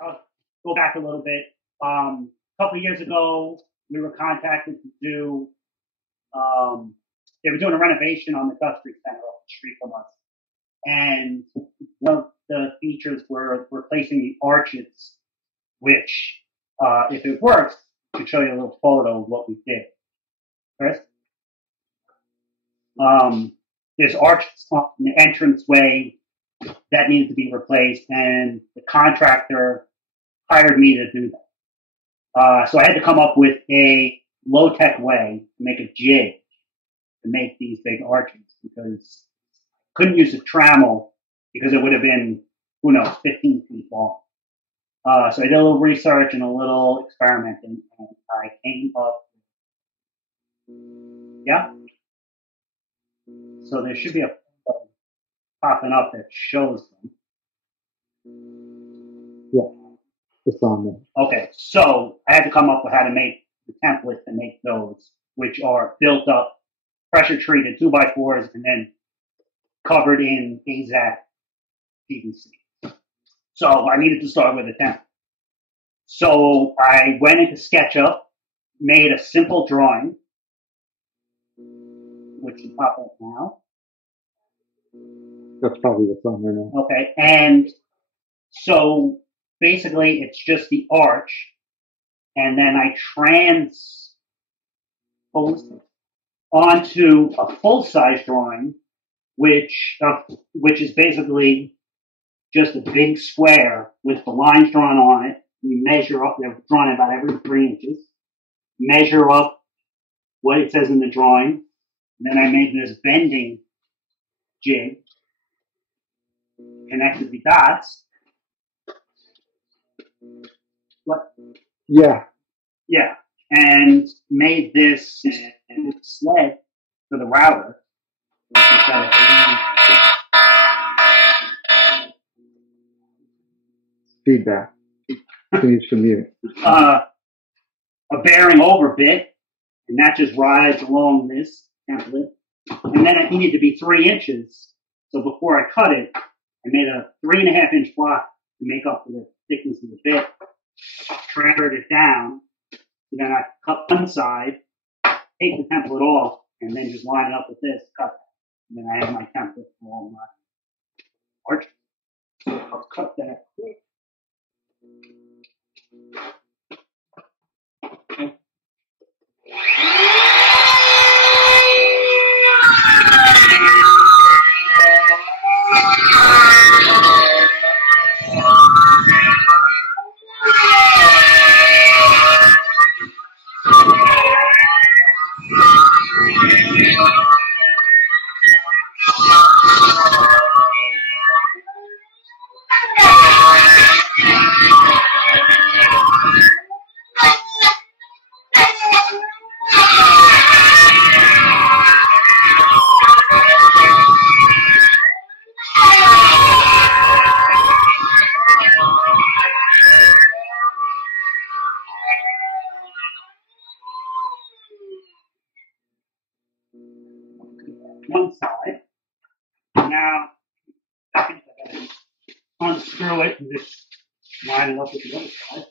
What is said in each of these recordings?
I'll go back a little bit. A couple of years ago, we were contacted to do. They were doing a renovation on the Industrial Center off the street from us, and one of the features were replacing the arches, which, if it works, I could show you a little photo of what we did. Chris? There's arches on the entranceway that needed to be replaced, and the contractor hired me to do that. So I had to come up with a low-tech way to make a jig to make these big arches, because I couldn't use a trammel because it would have been, who knows, 15 feet long. So I did a little research and a little experimenting, and I came up. Yeah. So there should be a photo popping up that shows them. Yeah, it's on there. Okay, so I had to come up with how to make the template to make those, which are built up, pressure treated 2x4s, and then covered in AZAC PVC. So I needed to start with a template. So I went into SketchUp, made a simple drawing, which will pop up now. That's probably what's on there now. Okay, and so basically it's just the arch, and then I transpose it onto a full-size drawing, which is basically just a big square with the lines drawn on it. We measure up, they're drawn about every 3 inches, measure up what it says in the drawing. And then I made this bending jig, connected the dots. What? Yeah. Yeah. And made this sled for the router. Feedback. Please commute. A bearing over bit, and that just rides along this template. And then it needed to be 3 inches. So before I cut it, I made a 3.5-inch block to make up for the thickness of the bit, transferred it down, and then I cut one side, take the template off, and then just line it up with this, cut it. And then I have my template for all my arches. I'll cut that quick. One side. Now, I think I gotta unscrew it and just line it up with the other side.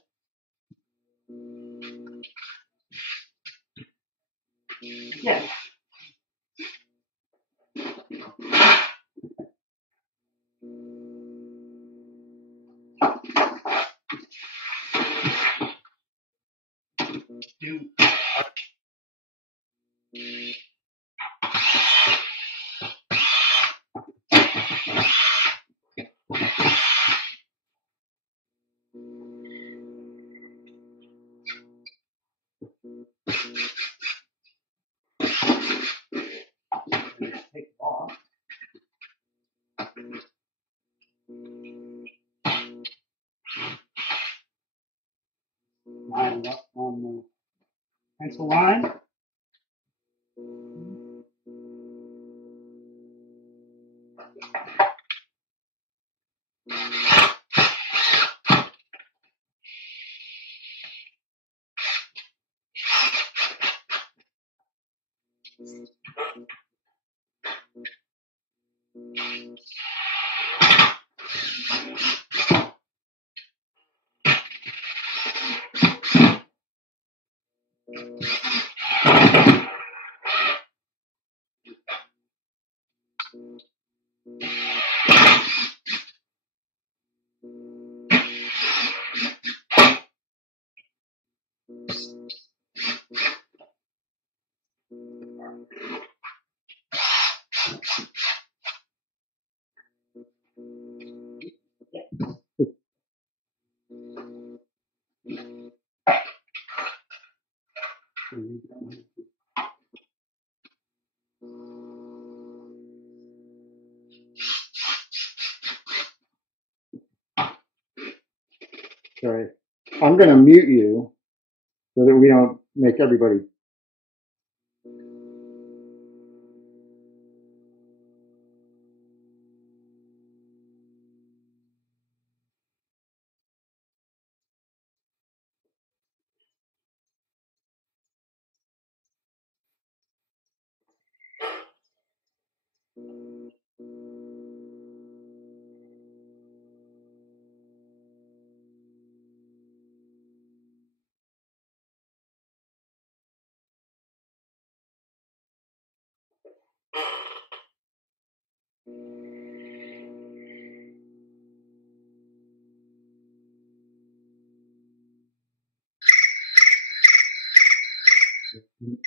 Yeah. Take it off. Line it up on the pencil line. Sorry. I'm going to mute you so that we don't make everybody.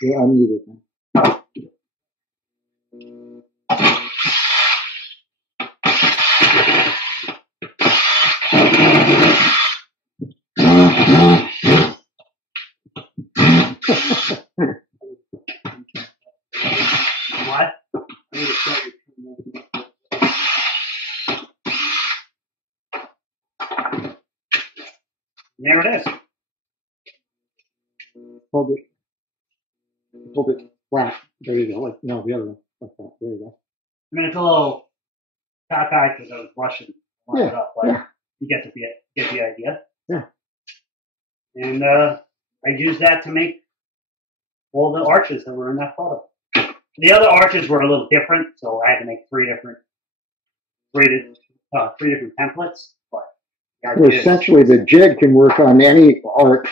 You're unmuted now. What? There it is. Hold it flat. There you go. Like, no, the other one. Like that. There you go. I mean, it's a little cockeyed because I was rushing it up, but you get the idea. Yeah. And I used that to make all the arches that were in that photo. The other arches were a little different, so I had to make three different templates. But well, essentially, the jig can work on any arc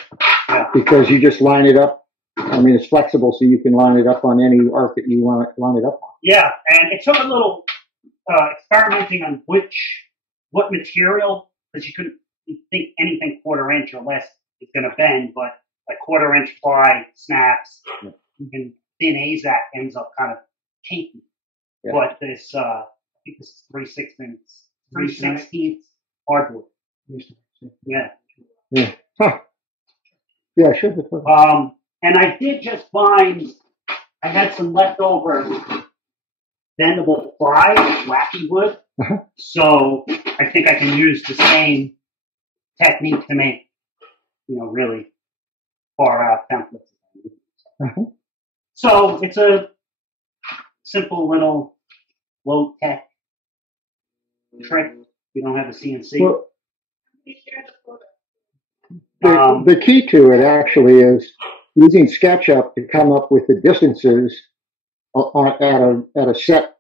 because you just line it up. I mean, it's flexible, so you can line it up on any arc that you want to line it up on. Yeah, and it took a little experimenting on what material, because you couldn't think anything 1/4 inch or less is going to bend, but like 1/4 inch ply snaps, even thin AZAC ends up kind of kinky. Yeah. But this, I think this is 3/16 hardwood. Yeah. Yeah. Huh. Yeah, sure. And I did just find, I had some leftover bendable ply, wacky wood. So I think I can use the same technique to make, really far out templates. So it's a simple little low tech trick. You don't have a CNC. Well, the key to it actually is using SketchUp to come up with the distances at a set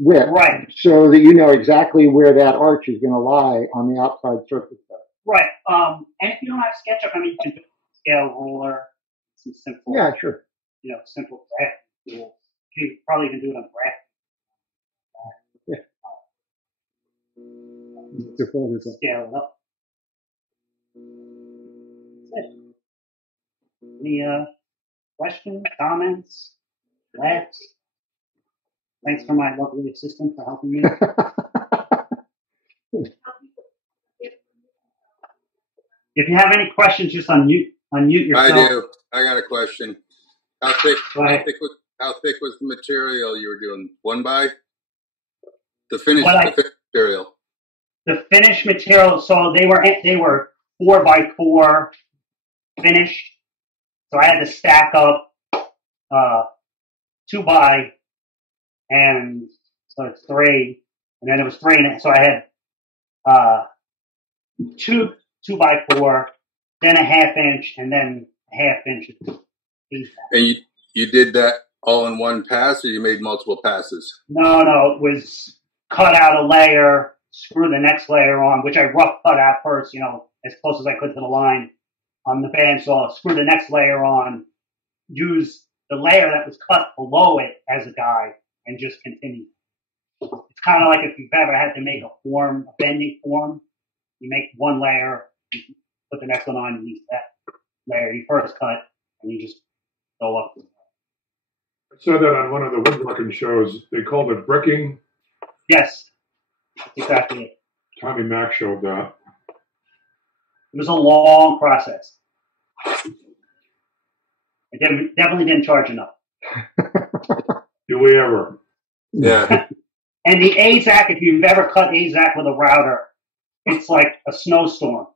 width, right? So that you know exactly where that arch is going to lie on the outside surface. Right. And if you don't have SketchUp, I mean, you can do scale ruler, some simple. Yeah, sure. Simple graph tools. You probably can do it on graph. Yeah. Scale it up. That's it. Any questions, comments, laughs? Thanks for my lovely assistant for helping me. If you have any questions, just unmute yourself. I do. I got a question. How thick was the material you were doing? 1x? The finished material. The finished material. So they were 4x4 finished. So I had to stack up 2x, and so it's 3, and then it was 3, and so I had 2x4, then a 1/2 inch, and then a 1/2 inch. And you did that all in one pass, or you made multiple passes? No, it was cut out a layer, screw the next layer on, which I rough cut out first, as close as I could to the line on the bandsaw, screw the next layer on, use the layer that was cut below it as a guide, and just continue. It's kind of like if you've ever had to make a bending form. You make one layer, you put the next one on, you use that layer you first cut, and you just go up. I saw that on one of the woodworking shows. They called it bricking. Yes, that's exactly it. Tommy Mack showed that. It was a long process. I definitely didn't charge enough. Do we ever? Yeah. And the AZAC, if you've ever cut AZAC with a router, it's like a snowstorm.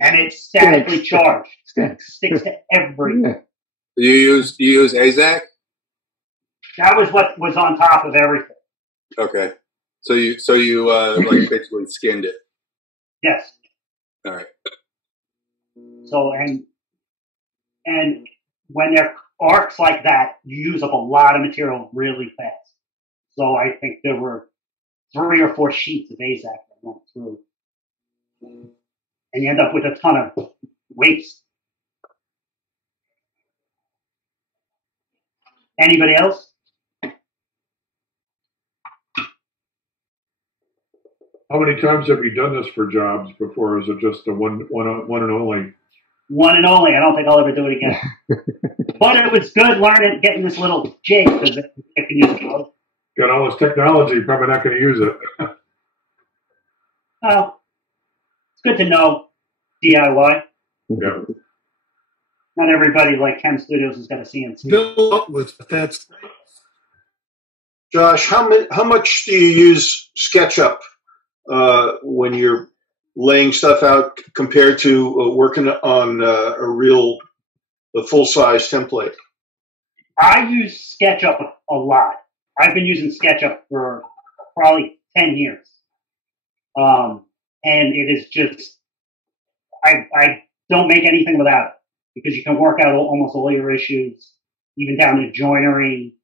And it's statically charged. Sticks to everything. You use AZAC? That was what was on top of everything. Okay. So you like basically skinned it. Yes. All right. So and when they're arcs like that, you use up a lot of material really fast. So I think there were 3 or 4 sheets of AZAC that went through. And you end up with a ton of waste. Anybody else? How many times have you done this for jobs before? Or is it just a one and only? One and only. I don't think I'll ever do it again. But it was good learning, getting this little jig because it can use it. Got all this technology, you're probably not going to use it. Oh, it's good to know DIY. Yeah. Not everybody like Chem Studios has got a CNC. Bill, with that's Josh, how much do you use SketchUp when you're laying stuff out compared to working on a full-size template? I use SketchUp a lot. I've been using SketchUp for probably 10 years. And it is just, I don't make anything without it because you can work out almost all your issues, even down to joinery.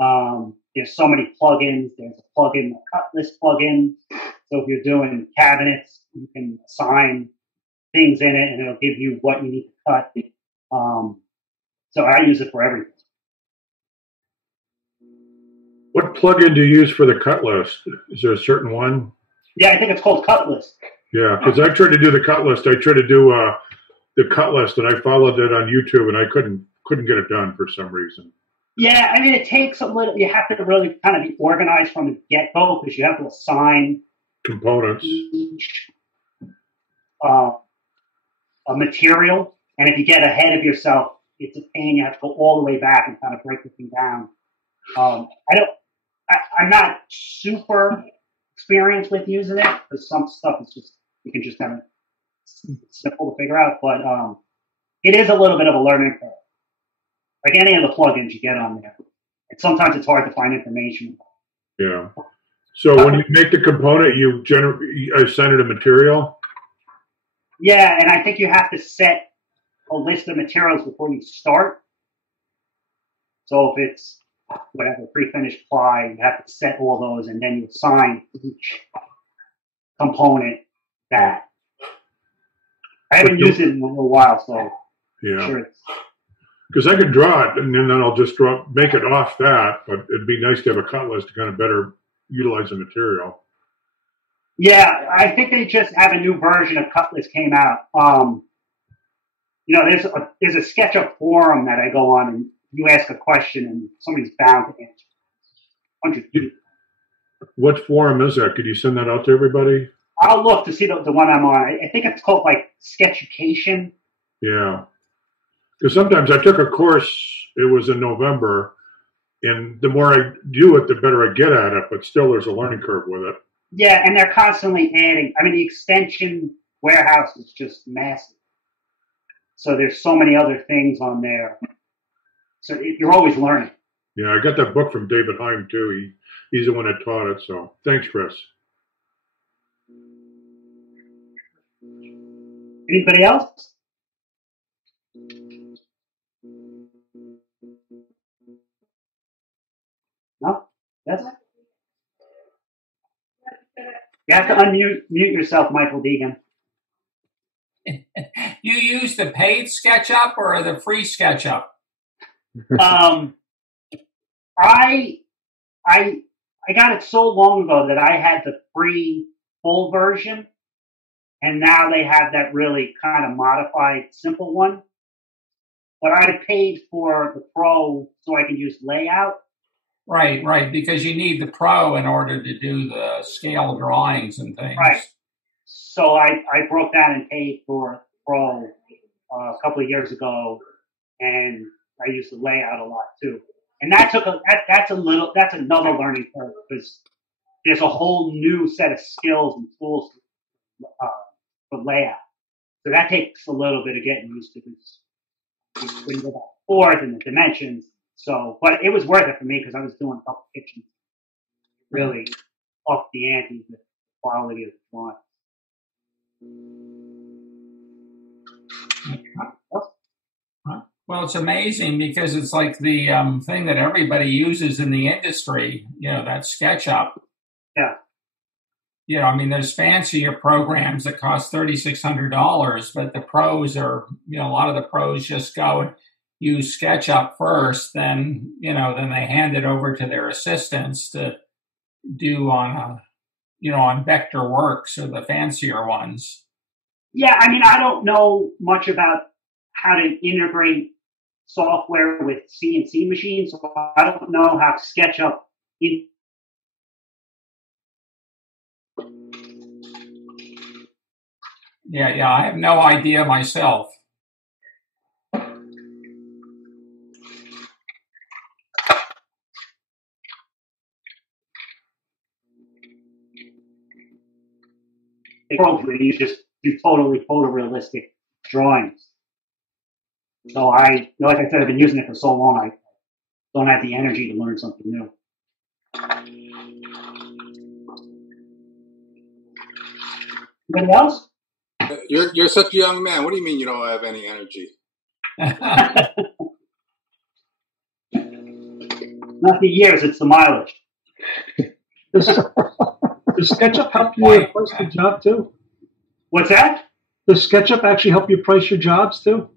There's so many plugins. There's a plugin, a cut list plugin. So if you're doing cabinets, you can assign things in it and it'll give you what you need to cut. So I use it for everything. What plugin do you use for the cut list? Is there a certain one? Yeah, I think it's called Cut List. Yeah, because I tried to do the cut list. I tried to do the cut list, and I followed it on YouTube, and I couldn't get it done for some reason. Yeah, I mean, it takes a little. You have to really kind of be organized from the get-go because you have to assign Components. each a material, and if you get ahead of yourself, it's a pain. You have to go all the way back and kind of break the thing down. I'm not super experienced with using it because some stuff is just you can just kind of simple to figure out, but it is a little bit of a learning curve. Like any of the plugins you get on there, and sometimes it's hard to find information. Yeah. So when you make the component, you assign it a material? Yeah, and I think you have to set a list of materials before you start. So if it's whatever, pre-finished ply, you have to set all those, and then you assign each component that. I haven't used it in a little while, so yeah. I'm sure it's... Because I could draw it, and then I'll just make it off that, but it'd be nice to have a cut list to kind of better utilize the material. Yeah, I think they just have a new version of Cut List came out. There's a SketchUp forum that I go on, and you ask a question, and somebody's bound to answer. 100 people. What forum is that? Could you send that out to everybody? I'll look to see the one I'm on. I think it's called like Sketchucation. Yeah. Because sometimes I took a course, it was in November, and the more I do it, the better I get at it, but still there's a learning curve with it. Yeah, and they're constantly adding. I mean, the extension warehouse is just massive. So there's so many other things on there. So you're always learning. Yeah, I got that book from David Heim, too. He's the one that taught it, so thanks, Chris. Anybody else? No? Yes? You have to unmute yourself, Michael Deegan. You use the paid SketchUp or the free SketchUp? I I got it so long ago that I had the free full version, and now they have that really kind of modified simple one. But I paid for the Pro so I can use layout. Right, because you need the Pro in order to do the scale drawings and things. Right. So I broke down and paid for Pro a couple of years ago, and I used the layout a lot too. And that's another learning curve because there's a whole new set of skills and tools for layout. So that takes a little bit of getting used to this. When you go back and forth and the dimensions. So, but it was worth it for me because I was doing a couple kitchens. Really up the ante with the quality of the drawings. Well, it's amazing because it's like the thing that everybody uses in the industry, that SketchUp. Yeah. I mean, there's fancier programs that cost $3,600, but the pros are, a lot of the pros just go and use SketchUp first, then they hand it over to their assistants to do on Vectorworks or the fancier ones. Yeah, I mean, I don't know much about how to integrate software with CNC machines, so I don't know how SketchUp Yeah, I have no idea myself. You just do totally photorealistic drawings. So like I said, I've been using it for so long, I don't have the energy to learn something new. Anybody else? You're such a young man. What do you mean you don't have any energy? Not the years, it's the mileage. Does SketchUp help you price your job too? What's that? Does SketchUp actually help you price your jobs too?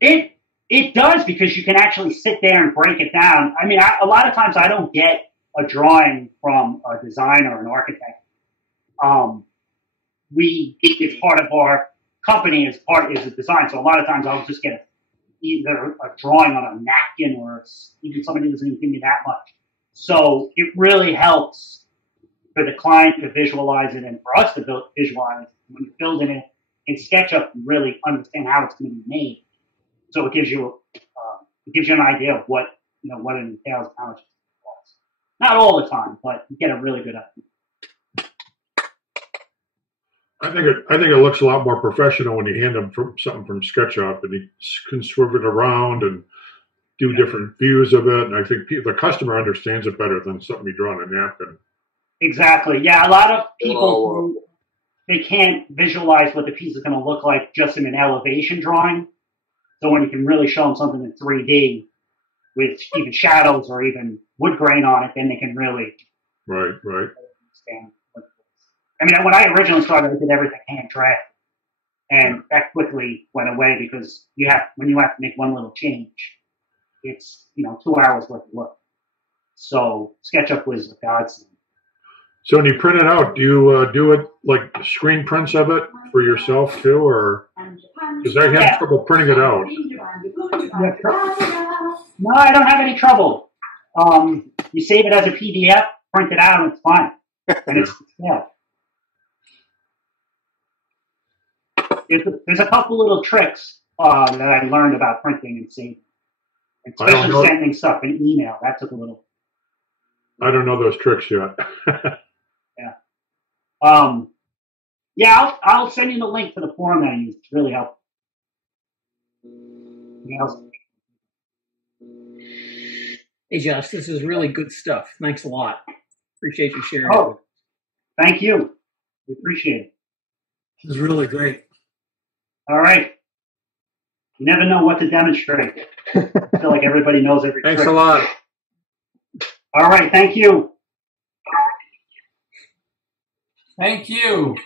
It does because you can actually sit there and break it down. I mean, a lot of times I don't get a drawing from a designer or an architect. It's part of our company is a design. So a lot of times I'll just get either a drawing on a napkin or even somebody doesn't even give me that much. So it really helps for the client to visualize it and for us to visualize it. When you're building it in SketchUp, you really understand how it's going to be made. So it gives you an idea of what it entails, how much it costs. Not all the time, but you get a really good idea. I think it looks a lot more professional when you hand them something from SketchUp and you can swerve it around and do different views of it. And I think the customer understands it better than something you draw on a napkin. Exactly. Yeah, a lot of people they can't visualize what the piece is going to look like just in an elevation drawing. So when you can really show them something in 3D with even shadows or even wood grain on it, then they can really right understand. I mean, when I originally started, I did everything hand drafted, and that quickly went away because when you have to make one little change, it's 2 hours worth of work. So SketchUp was a godsend. So when you print it out, do you do it like screen prints of it for yourself too, or because I have trouble printing it out? No, I don't have any trouble. You save it as a PDF, print it out, and it's fine. And it's There's a couple little tricks that I learned about printing and saving, especially sending stuff in email. That took a little. I don't know those tricks yet. I'll send you the link to the forum that I used. It's really helpful. Hey, Josh, this is really good stuff. Thanks a lot. Appreciate you sharing. Oh, thank you. We appreciate it. This is really great. All right. You never know what to demonstrate. I feel like everybody knows every trick. Thanks a lot. All right. Thank you. Thank you.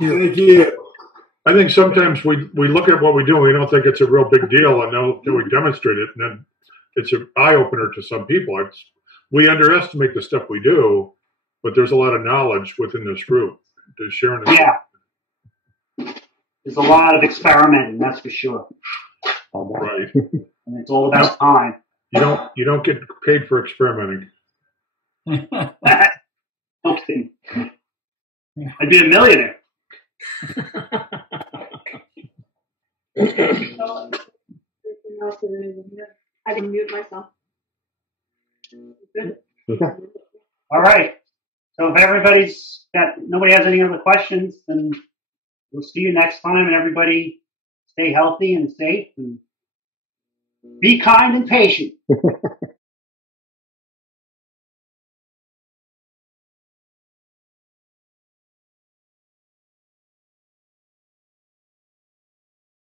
Thank you. I think sometimes we look at what we do and we don't think it's a real big deal until we demonstrate it, and then it's an eye-opener to some people. we underestimate the stuff we do, but there's a lot of knowledge within this group. To sharing this. Yeah. There's a lot of experimenting, that's for sure. Right. And it's all about time. You don't get paid for experimenting. Okay. I'd be a millionaire. I can mute myself. Good. Okay. All right. So if nobody has any other questions, then we'll see you next time. And everybody stay healthy and safe and be kind and patient.